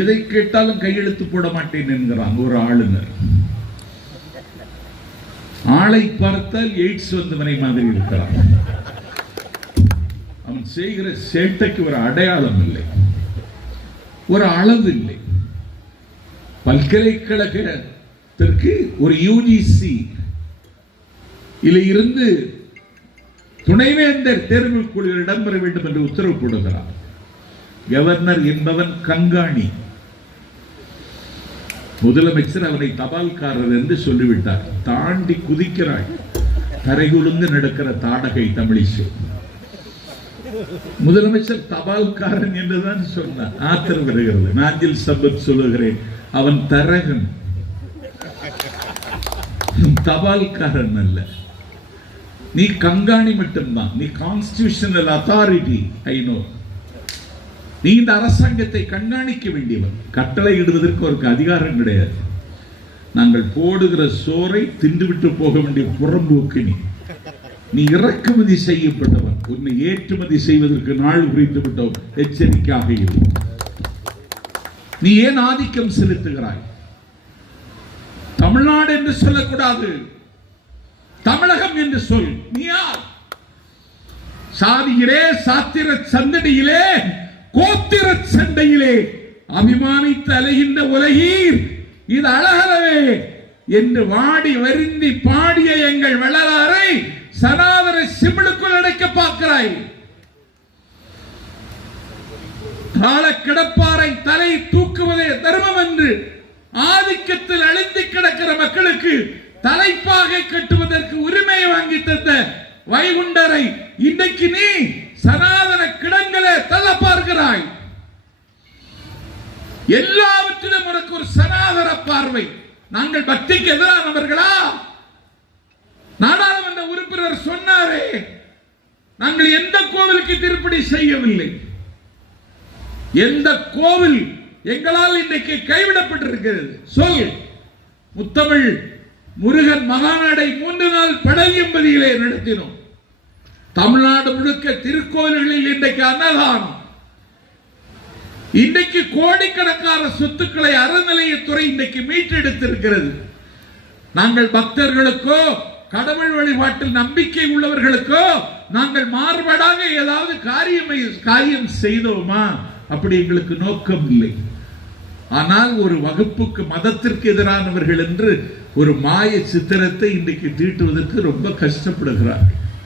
எதை கேட்டாலும் கையெழுத்து போட மாட்டேன் என்கிறான் ஒரு ஆளுநர். ஆளை பார்த்தால் எய்ட்ஸ் வந்தவனை மாதிரி இருக்கிறான். அவன் செய்கிற சேட்டைக்கு ஒரு அடையாளம் இல்லை, ஒரு அளவு இல்லை. பல்கலைக்கழகத்திற்கு ஒரு யுஜிசி இருந்து துணைவேந்தர் தேர்வு குழுவில் இடம்பெற வேண்டும் என்று உத்தரவு போடுகிறார். கவர்னர் என்பவன் கண்காணி. முதலமைச்சர் அவனை தபால்காரர் என்று சொல்லிவிட்டார். தாண்டி குதிக்கிறாள். தரைகுலுந்து நடக்கிற தாடகை தமிழிசை. முதலமைச்சர் தபால்காரன் என்றுதான் சொன்னார். ஆத்திரம் வருகிறது. நாஞ்சில் சம்பத் சொல்லுகிறேன், அவன் தரகன், தபால்காரன் அல்ல. நீ கண்காணி மட்டும்தான். நீ கான்ஸ்டிடியூஷனல் அத்தாரிட்டி. I know. நீ இந்த அரசாங்கத்தை கண்காணிக்க வேண்டியவன். கட்டளை இடுவதற்கு ஒரு அதிகாரம் கிடையாது. நாங்கள் போடுகிற சோறை தின்றுவிட்டு போக வேண்டிய புறம்போக்கு நீ. நீ இறக்குமதி செய்யப்பட்டவன். உன்னை ஏற்றுமதி செய்வதற்கு நாள் குறித்து விட்டோம். எச்சரிக்கையாக இரு. நீ ஏன் ஆதிக்கம் செலுத்துகிறாய்? தமிழ்நாடு என்று சொல்லக்கூடாது, தமிழகம் என்று சொல். நீ யார்? சாதியிலே, சாத்திர சந்தடியிலே, கோத்திர சண்டையிலே அபிமானித்து அலைகின்ற உலகீர் இது அழகலவே என்று வாடி வருந்தி பாடிய எங்கள் வள்ளலாரை சனாதன சிமிழுக்குள் அடைக்க பார்க்கிறாய். கால கிடப்பாரை தலை தூக்குவதே தர்மம் என்று ஆதிக்கத்தில் அழிந்து கிடக்கிற மக்களுக்கு தலைப்பாகை கட்டுவதற்கு உரிமையை வாங்கி தந்த வைகுண்டரை இன்றைக்கு நீ சனாதன கிடங்களே தள்ள பார்க்கிறாய். எல்லாவற்றிலும் உனக்கு ஒரு சனாதன பார்வை. நாங்கள் பக்திக்கு எதிரானவர்களா? நாடாளுமன்ற உறுப்பினர் சொன்னாரே, நாங்கள் எந்த கோவிலுக்கு திருப்பணி செய்யவில்லை. எந்த கோவில் எங்களால் இன்றைக்கு கைவிடப்பட்டிருக்கிறது சொல். முத்தமிழ் முருகன் மகாநாடை 3 நாள் படலியம்பதியிலே நடத்தினோம். தமிழ்நாடு முழுக்க திருக்கோயில்களில் இன்றைக்கு அன்னதானம். இன்றைக்கு கோடிக்கணக்கான சொத்துக்களை அறநிலையத்துறை இன்றைக்கு மீட்டெடுத்திருக்கிறது. நாங்கள் பக்தர்களுக்கோ கடவுள் வழிபாட்டில் நம்பிக்கை உள்ளவர்களுக்கோ நாங்கள் மாறுபாடாக ஏதாவது காரியம் செய்தோமா? அப்படி எங்களுக்கு நோக்கம் இல்லை. ஆனால் ஒரு வகுப்புக்கு மதத்திற்கு எதிரானவர்கள் என்று ஒரு மாய சித்திரத்தை இன்றைக்கு தீட்டுவதற்கு ரொம்ப கஷ்டப்படுகிறார்கள்.